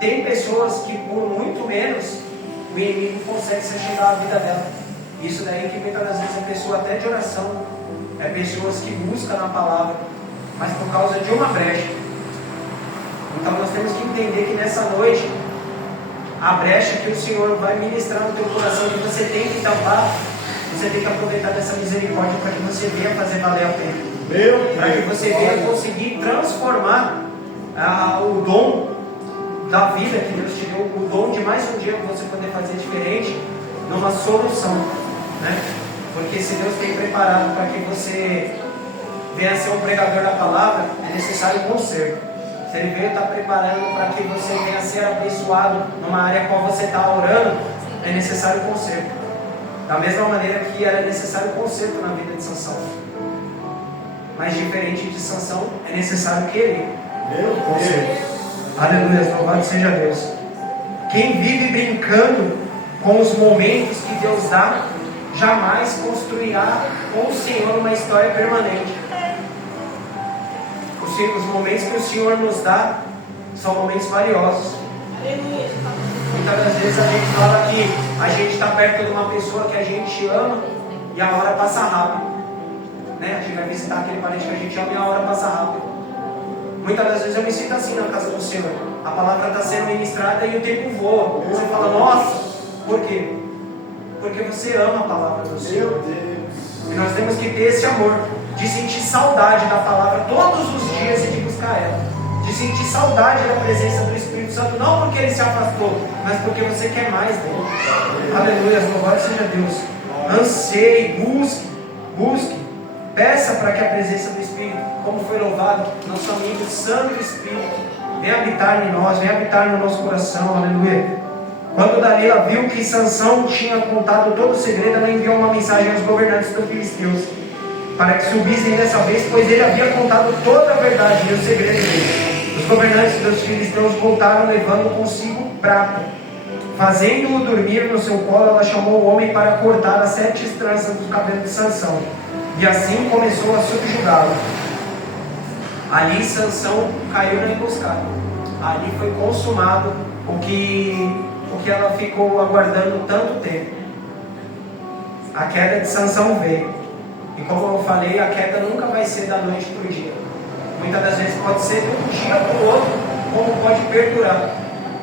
tem pessoas que por muito menos o inimigo consegue se chegar à vida dela. Isso daí que muitas das vezes é pessoa até de oração. É pessoas que buscam na palavra, mas por causa de uma brecha. Então nós temos que entender que nessa noite, a brecha que o Senhor vai ministrar no teu coração, que você tem que tampar, você tem que aproveitar dessa misericórdia para que você venha fazer valer a pena. Para que você venha conseguir transformar o dom da vida que Deus te deu, o dom de mais um dia você poder fazer diferente, numa solução, né? Porque se Deus tem preparado para que você venha a ser um pregador da palavra, é necessário conserto. Se Ele veio estar preparando para que você venha a ser abençoado numa área qual você está orando, é necessário conserto. Da mesma maneira que era necessário conserto na vida de Sansão. Mas diferente de Sansão, é necessário querer conserto. Aleluia, louvado seja Deus. Quem vive brincando com os momentos que Deus dá, jamais construirá com o Senhor uma história permanente. Os momentos que o Senhor nos dá são momentos valiosos. Muitas das vezes a gente fala que a gente está perto de uma pessoa que a gente ama e a hora passa rápido, né? A gente vai visitar aquele parente que a gente ama e a hora passa rápido. Muitas das vezes eu me sinto assim na casa do Senhor. A palavra está sendo ministrada e o tempo voa. Você fala, nossa, por quê? Porque você ama a palavra do Senhor. E nós temos que ter esse amor de sentir saudade da palavra todos os dias e de buscar ela. De sentir saudade da presença do Espírito Santo, não porque ele se afastou, mas porque você quer mais dele. Aleluia, louvado seja Deus. Anseie, busque, peça para que a presença do Espírito, como foi louvado, nosso amigo Santo Espírito, venha habitar em nós, venha habitar no nosso coração. Aleluia. Quando Dalila viu que Sansão tinha contado todo o segredo, ela enviou uma mensagem aos governantes dos filisteus para que subissem dessa vez, pois ele havia contado toda a verdade e o segredo dele. Os governantes dos filisteus voltaram levando consigo prata. Fazendo-o dormir no seu colo, ela chamou o homem para cortar as 7 tranças do cabelo de Sansão, e assim começou a subjugá-lo. Ali Sansão caiu na emboscada. Ali foi consumado o que ela ficou aguardando tanto tempo. A queda de Sansão veio. E como eu falei, a queda nunca vai ser da noite para o dia. Muitas das vezes pode ser de um dia para o outro, como pode perdurar.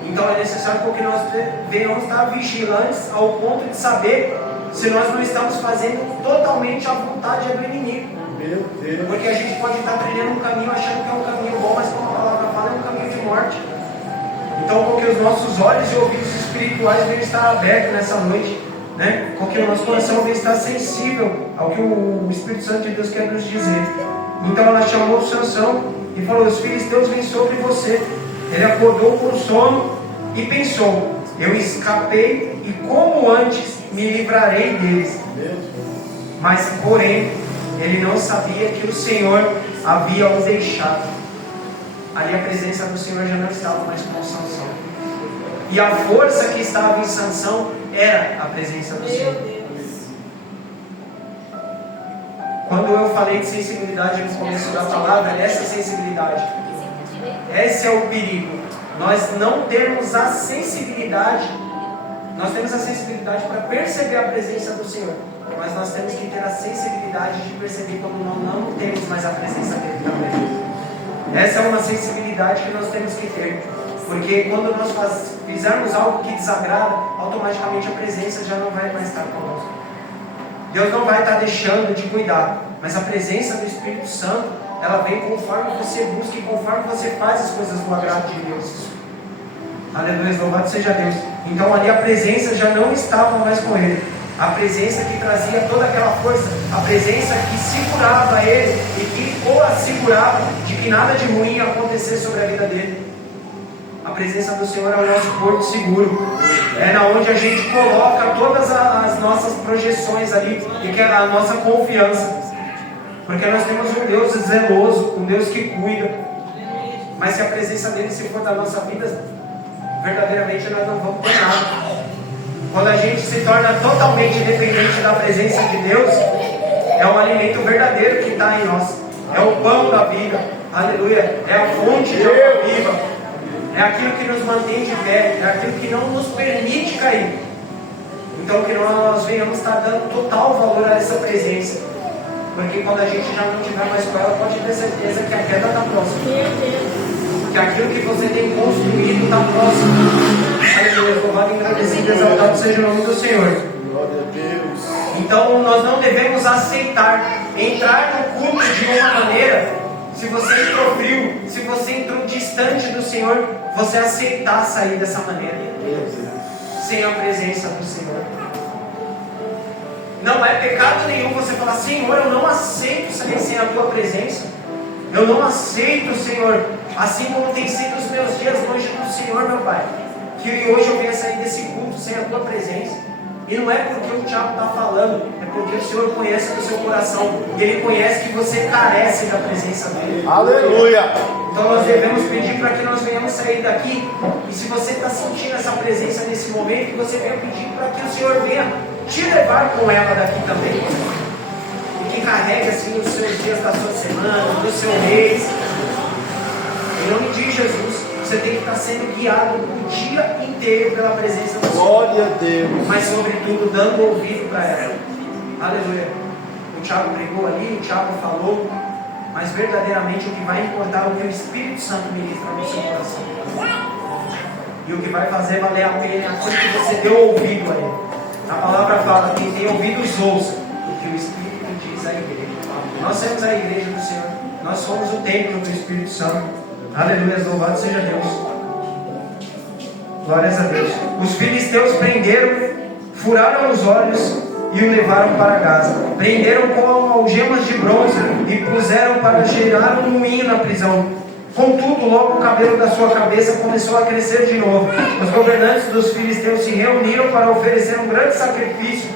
Então é necessário que nós venhamos estar vigilantes ao ponto de saber se nós não estamos fazendo totalmente a vontade do inimigo. Meu Deus. Porque a gente pode estar trilhando um caminho achando que é um caminho bom, mas como a palavra fala, é um caminho de morte. Então, com que os nossos olhos e ouvidos espirituais venham estar abertos nessa noite, né? Com que o nosso coração venha estar sensível ao que o Espírito Santo de Deus quer nos dizer. Então ela chamou Sansão e falou: os filisteus vêm sobre você. Ele acordou por sono e pensou: eu escapei e como antes me livrarei deles. Mas porém ele não sabia que o Senhor havia o deixado. Ali a presença do Senhor já não estava mais com Sansão. E a força que estava em Sansão era a presença do Senhor. Quando eu falei de sensibilidade no começo da palavra, essa sensibilidade, esse é o perigo. Nós não temos a sensibilidade. Nós temos a sensibilidade para perceber a presença do Senhor, mas nós temos que ter a sensibilidade de perceber quando nós não temos mais a presença dele também. Essa é uma sensibilidade que nós temos que ter, porque quando nós fizermos algo que desagrada, automaticamente a presença já não vai mais estar conosco. Deus não vai estar deixando de cuidar, mas a presença do Espírito Santo, ela vem conforme você busca e conforme você faz as coisas do agrado de Deus. Aleluia, louvado seja Deus. Então ali a presença já não estava mais com ele. A presença que trazia toda aquela força, a presença que segurava ele e que o assegurava de que nada de ruim ia acontecer sobre a vida dele. A presença do Senhor é o nosso porto seguro. É na onde a gente coloca todas as nossas projeções ali e que é a nossa confiança. Porque nós temos um Deus zeloso, um Deus que cuida. Mas se a presença dele se for da nossa vida, verdadeiramente nós não vamos ter nada. Quando a gente se torna totalmente dependente da presença de Deus, é o alimento verdadeiro que está em nós. É o pão da vida. Aleluia. É a fonte de água viva. É aquilo que nos mantém de pé. É aquilo que não nos permite cair. Então que nós venhamos estar dando total valor a essa presença. Porque quando a gente já não tiver mais com ela, pode ter certeza que a queda está próxima. Que aquilo que você tem construído está próximo. Aleluia, louvado, agradecido, exaltado seja o nome do Senhor. Glória a Deus. Então nós não devemos aceitar entrar no culto de uma maneira. Se você entrou frio, se você entrou distante do Senhor, você aceitar sair dessa maneira, sem a presença do Senhor. Não é pecado nenhum você falar: Senhor, eu não aceito sair sem a tua presença. Eu não aceito, Senhor, assim como tem sido os meus dias longe do Senhor, meu Pai, que hoje eu venha sair desse culto sem a tua presença. E não é porque o Tiago está falando, é porque o Senhor conhece o seu coração. E Ele conhece que você carece da presença dEle. Aleluia! Então nós devemos pedir para que nós venhamos sair daqui. E se você está sentindo essa presença nesse momento, que você venha pedir para que o Senhor venha te levar com ela daqui também. E que carregue assim os seus dias da sua semana, do seu mês. Em nome de Jesus, você tem que estar sendo guiado o dia inteiro pela presença do Senhor. Glória a Deus. Mas sobretudo dando ouvido para ela. Aleluia. O Tiago pregou ali, o Tiago falou. Mas verdadeiramente o que vai importar é o que o Espírito Santo ministra no seu coração. E o que vai fazer valer a pena é aquilo que você deu ouvido a Ele. A palavra fala: quem tem ouvidos ouça o que o Espírito diz à igreja. Nós somos a igreja do Senhor. Nós somos o templo do Espírito Santo. Aleluia, louvado seja Deus. Glórias a Deus. Os filisteus prenderam, furaram os olhos e o levaram para Gaza. Prenderam com algemas de bronze e puseram para cheirar um moinho na prisão. Contudo, logo o cabelo da sua cabeça começou a crescer de novo. Os governantes dos filisteus se reuniram para oferecer um grande sacrifício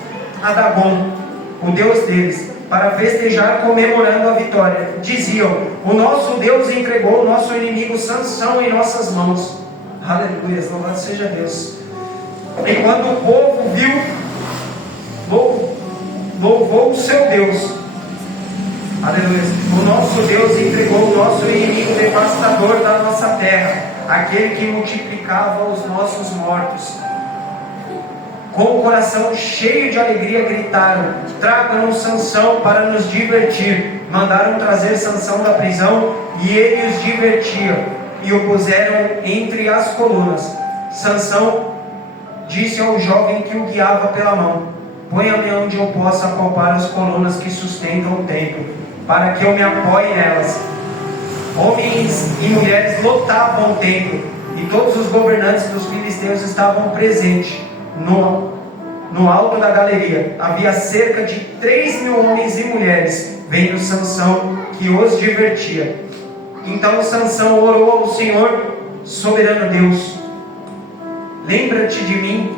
a Dagon, o deus deles, para festejar comemorando a vitória. Diziam: o nosso Deus entregou o nosso inimigo Sansão em nossas mãos. Aleluia, louvado seja Deus. Enquanto o povo louvou o seu Deus. Aleluia. O nosso Deus entregou o nosso inimigo devastador da nossa terra, aquele que multiplicava os nossos mortos. Com o coração cheio de alegria gritaram: tragam Sansão para nos divertir. Mandaram trazer Sansão da prisão e ele os divertia, e o puseram entre as colunas. Sansão disse ao jovem que o guiava pela mão: ponha-me onde eu possa apalpar as colunas que sustentam o templo, para que eu me apoie nelas. Homens e mulheres lotavam o templo, e todos os governantes dos filisteus estavam presentes. No alto da galeria havia cerca de 3.000 homens e mulheres, vendo Sansão, que os divertia. Então Sansão orou ao Senhor: soberano Deus, lembra-te de mim,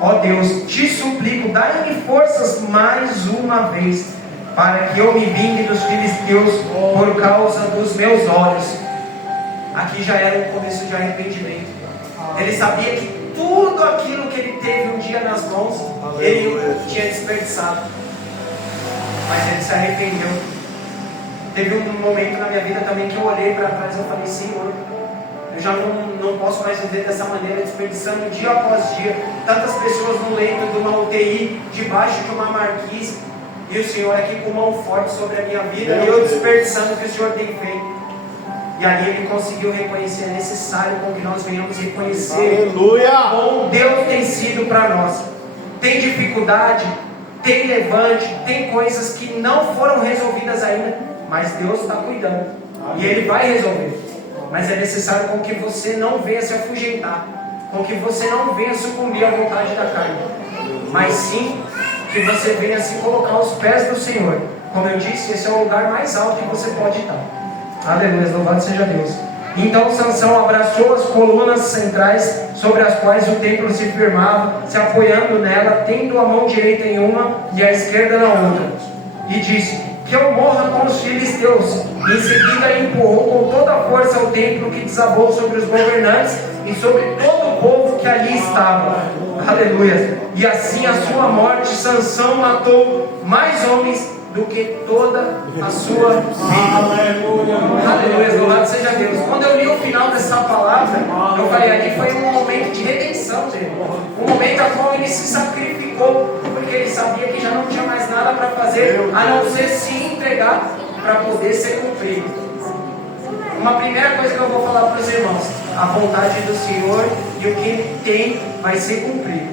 ó Deus, te suplico, dai-me forças mais uma vez, para que eu me vingue dos filisteus por causa dos meus olhos. Aqui já era um começo de arrependimento. Ele sabia que tudo aquilo que ele teve um dia nas mãos, ele tinha desperdiçado. Mas ele se arrependeu. Teve um momento na minha vida também que eu olhei para trás e eu falei: Senhor, eu já não posso mais viver dessa maneira, desperdiçando dia após dia. Tantas pessoas no leito de uma UTI, debaixo de uma marquise, e o Senhor aqui com mão forte sobre a minha vida, e eu desperdiçando o que o Senhor tem feito. E ali ele conseguiu reconhecer: é necessário com que nós venhamos reconhecer como Deus tem sido para nós. Tem dificuldade, tem levante, tem coisas que não foram resolvidas ainda, mas Deus está cuidando, e Ele vai resolver. Mas é necessário com que você não venha se afugentar, com que você não venha sucumbir à vontade da carne, mas sim que você venha se colocar aos pés do Senhor. Como eu disse, esse é o lugar mais alto que você pode estar. Aleluia, louvado seja Deus. Então Sansão abraçou as colunas centrais sobre as quais o templo se firmava, se apoiando nela, tendo a mão direita em uma e a esquerda na outra, e disse: que eu morra com os filisteus. Em seguida empurrou com toda a força o templo, que desabou sobre os governantes e sobre todo o povo que ali estava. Aleluia. E assim a sua morte, Sansão matou mais homens do que toda a sua vida. Aleluia, louvado seja Deus. Quando eu li o final dessa palavra, eu falei: ali foi um momento de redenção dele, um momento a qual ele se sacrificou, porque ele sabia que já não tinha mais nada para fazer a não ser se entregar para poder ser cumprido. Uma primeira coisa que eu vou falar para os irmãos: a vontade do Senhor e o que Ele tem vai ser cumprido,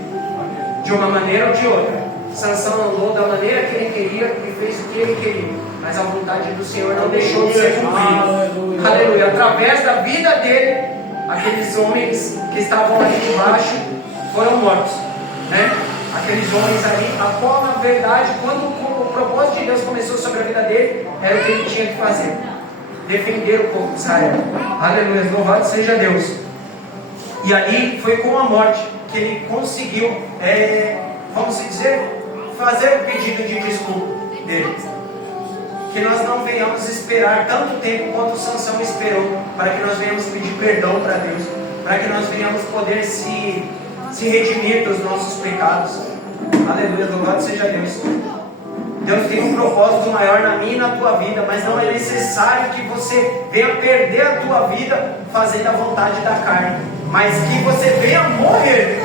de uma maneira ou de outra. Sansão andou da maneira que ele queria e fez o que ele queria, mas a vontade do Senhor não deixou de ser cumprida. Aleluia. Através da vida dele, aqueles homens que estavam ali debaixo foram mortos, né? aqueles homens ali, a qual na verdade, quando o propósito de Deus começou sobre a vida dele, era o que ele tinha que fazer: defender o povo de Israel. Aleluia, louvado seja Deus. E ali foi com a morte que ele conseguiu, vamos dizer, fazer o pedido de desculpa dele. Que nós não venhamos esperar tanto tempo quanto Sansão esperou, para que nós venhamos pedir perdão para Deus, para que nós venhamos poder se redimir dos nossos pecados. Aleluia, louvado seja Deus. Deus tem um propósito maior na minha e na tua vida, mas não é necessário que você venha perder a tua vida fazendo a vontade da carne, mas que você venha morrer,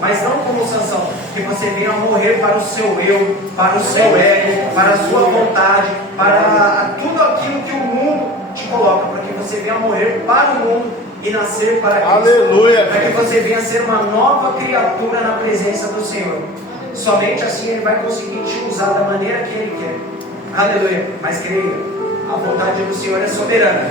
mas não como Sansão, que você venha morrer para o seu eu, para o seu ego, para a sua vontade, para tudo aquilo que o mundo te coloca, para que você venha morrer para o mundo e nascer para Cristo. Aleluia. Para que você venha ser uma nova criatura na presença do Senhor. Somente assim Ele vai conseguir te usar da maneira que Ele quer. Aleluia. Mas creia, a vontade do Senhor é soberana,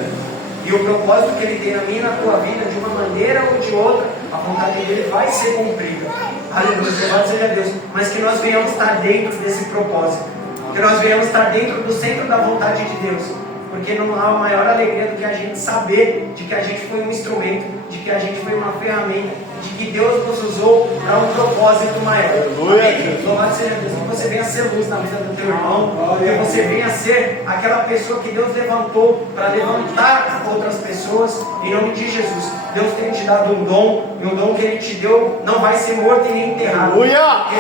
e o propósito que Ele tem na minha e na tua vida, de uma maneira ou de outra, a vontade dele vai ser cumprida. Aleluia, louvado seja Deus. Mas que nós venhamos estar dentro desse propósito, que nós venhamos estar dentro do centro da vontade de Deus. Porque não há maior alegria do que a gente saber de que a gente foi um instrumento, de que a gente foi uma ferramenta, de que Deus nos usou para um propósito maior. Amém? Louvado seja Deus. Que você venha ser luz na vida do teu irmão, que você venha ser aquela pessoa que Deus levantou para levantar outras pessoas, em nome de Jesus. Deus tem te dado um dom, e o dom que Ele te deu não vai ser morto e nem enterrado. Ele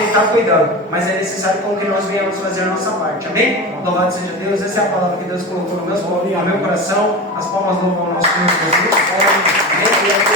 está cuidando, mas é necessário com que nós venhamos fazer a nossa parte. Amém? Louvado seja Deus. Essa é a palavra que Deus colocou no meu coração. As palmas louvam ao nosso Senhor Jesus.